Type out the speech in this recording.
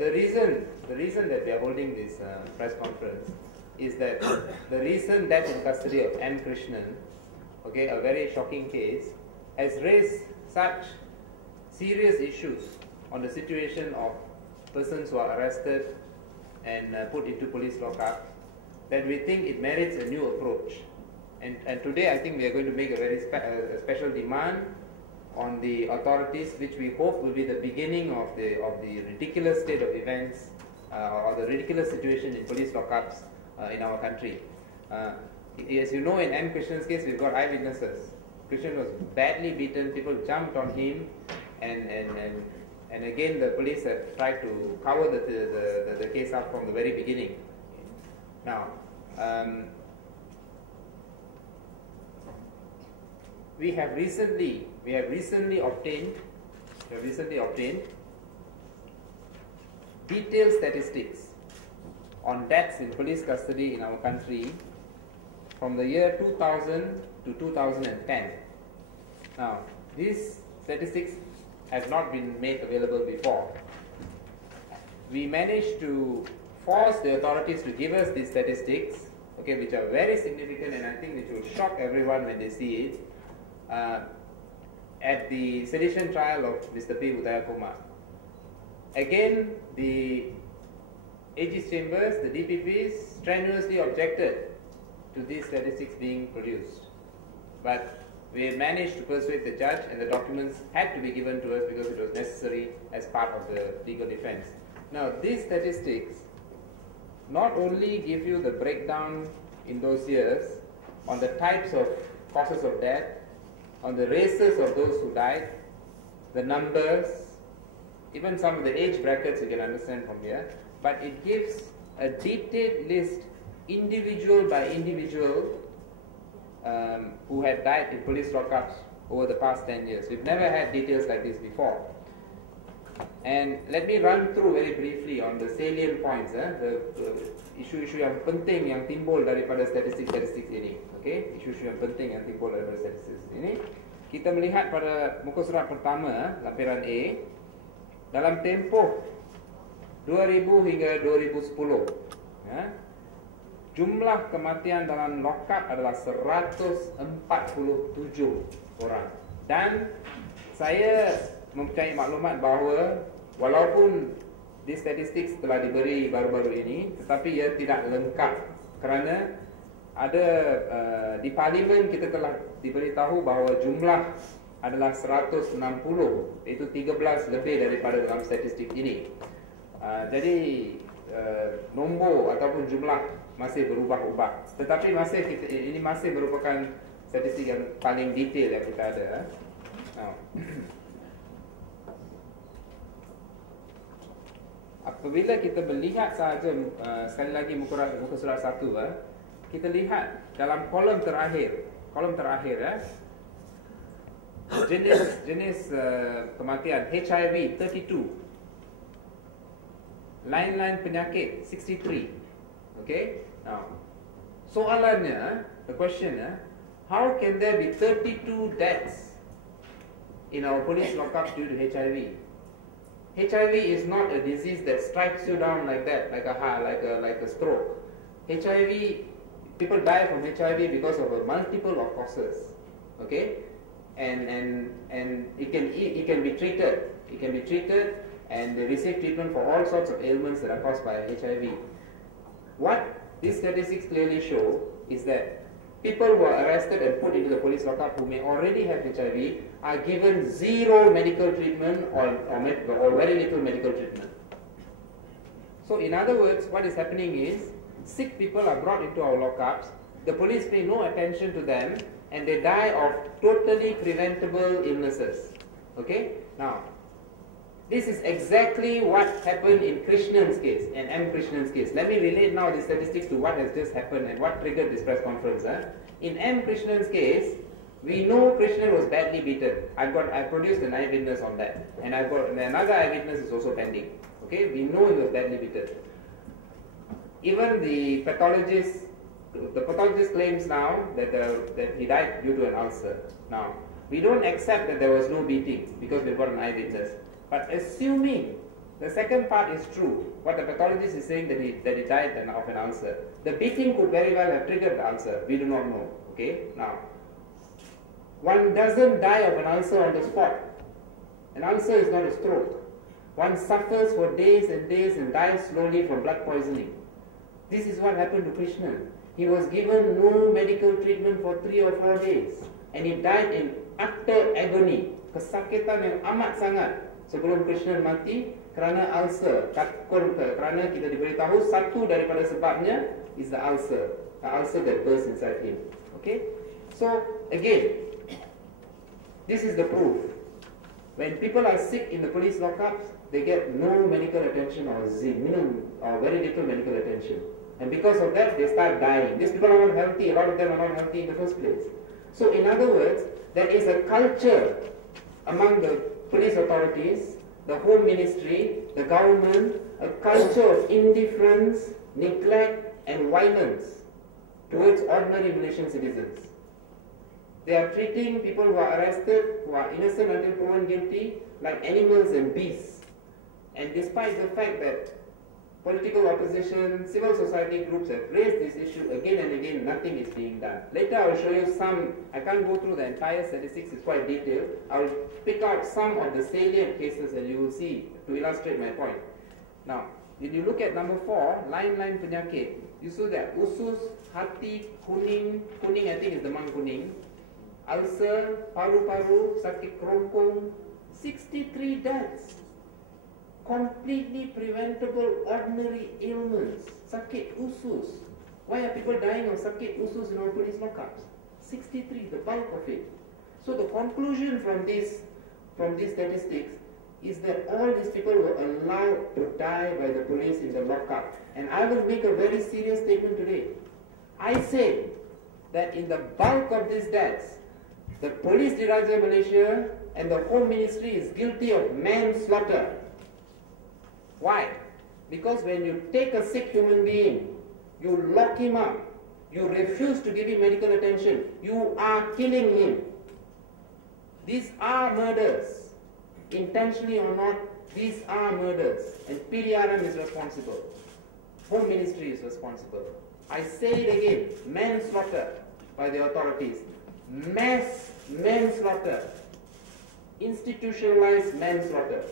the reason that we are holding this press conference is that the recent death in custody of M. Krishnan, okay, a very shocking case, has raised such serious issues on the situation of persons who are arrested and put into police lockup that we think it merits a new approach. And today I think we are going to make a very special demand on the authorities, which we hope will be the beginning of the ridiculous state of events or the ridiculous situation in police lockups in our country. As you know, in M. Krishnan's case, we've got eyewitnesses. Krishnan was badly beaten, people jumped on him, and again the police have tried to cover the case up from the very beginning. Now, we have recently obtained detailed statistics on deaths in police custody in our country from the year 2000 to 2010. Now, these statistics have not been made available before. We managed to force the authorities to give us these statistics, okay, which are very significant, and I think which will shock everyone when they see it, at the sedition trial of Mr. P. Udayakumar. Again, the AG's chambers, the DPPs, strenuously objected to these statistics being produced. But we managed to persuade the judge, and the documents had to be given to us because it was necessary as part of the legal defense. Now, these statistics not only give you the breakdown in those years on the types of causes of death, on the races of those who died, the numbers, even some of the age brackets you can understand from here, but it gives a detailed list, individual by individual, who had died in police lockups over the past 10 years. We've never had details like this before. And let me run through very briefly on the salient points, the isu-isu yang penting yang timbul daripada statistik-statistik ini. Okay? Isu-isu yang penting yang timbul daripada statistik ini. Kita melihat pada muka surat pertama, lampiran A, dalam tempoh 2000 hingga 2010, ya, jumlah kematian dalam lockup adalah 147 orang. Dan saya mempunyai maklumat bahawa walaupun di statistik telah diberi baru-baru ini, tetapi ia tidak lengkap kerana ada di parlimen kita telah diberitahu bahawa jumlah adalah 160, iaitu 13 lebih daripada dalam statistik ini. Jadi nombor ataupun jumlah masih berubah-ubah, tetapi ini masih merupakan statistik yang paling detail yang kita ada. Now, apabila kita melihat sahaja sekali lagi muka surat 1, kita lihat dalam kolom terakhir jenis kematian HIV 32, lain-lain penyakit 63. Okay, now soalannya, the question, how can there be 32 deaths in our police lockups due to HIV? HIV is not a disease that strikes you down like that, like a stroke. HIV, people die from HIV because of a multiple of causes. Okay, and it can be treated. It can be treated, and they receive treatment for all sorts of ailments that are caused by HIV. What these statistics clearly show is that people who are arrested and put into the police lockup who may already have HIV are given zero medical treatment or very little medical treatment. So in other words, what is happening is sick people are brought into our lockups, the police pay no attention to them, and they die of totally preventable illnesses. Okay? Now, this is exactly what happened in Krishnan's case and M. Krishnan's case. Let me relate now the statistics to what has just happened and what triggered this press conference. In M. Krishnan's case, we know Krishnan was badly beaten. I produced an eyewitness on that, and I've got another eyewitness is also pending. Okay, we know he was badly beaten. Even the pathologist claims now that he died due to an ulcer. Now, we don't accept that there was no beating because we've got an eyewitness. But assuming The second part is true. What the pathologist is saying that he died of an ulcer. The beating could very well have triggered the ulcer. We do not know. Okay. Now, one doesn't die of an ulcer on the spot. An ulcer is not a stroke. One suffers for days and days and dies slowly from blood poisoning. This is what happened to Krishna. He was given no medical treatment for 3 or 4 days, and he died in utter agony. Kesakitan yang amat sangat sebelum Krishna mati kerana ulcer. Kerana kita diberitahu satu daripada sebabnya is the ulcer that burst inside him. Okay? So again, this is the proof. When people are sick in the police lockups, they get no medical attention or minimum or very little medical attention. And because of that, they start dying. These people are not healthy. A lot of them are not healthy in the first place. So in other words, there is a culture among the police authorities, the home ministry, the government, a culture of indifference, neglect and violence towards ordinary Malaysian citizens. They are treating people who are arrested, who are innocent until proven guilty, like animals and beasts. And despite the fact that political opposition, civil society groups have raised this issue again and again, nothing is being done. Later I will show you some, I can't go through the entire statistics, it's quite detailed. I will pick out some of the salient cases that you will see to illustrate my point. Now, if you look at number 4, line penyakit, you see that usus, hati, kuning I think is demam kuning, ulcer, paru-paru, sakit kerongkong, 63 deaths. Completely preventable ordinary ailments. Sakit usus. Why are people dying of sakit usus in our police lockups? 63, the bulk of it. So the conclusion from these statistics is that all these people were allowed to die by the police in the lockup. And I will make a very serious statement today. I say that in the bulk of these deaths, the Police Diraja Malaysia and the Home Ministry is guilty of manslaughter. Why? Because when you take a sick human being, you lock him up, you refuse to give him medical attention, you are killing him. These are murders. Intentionally or not, these are murders. And PDRM is responsible. Home Ministry is responsible. I say it again, manslaughter by the authorities. Mass manslaughter. Institutionalized manslaughter.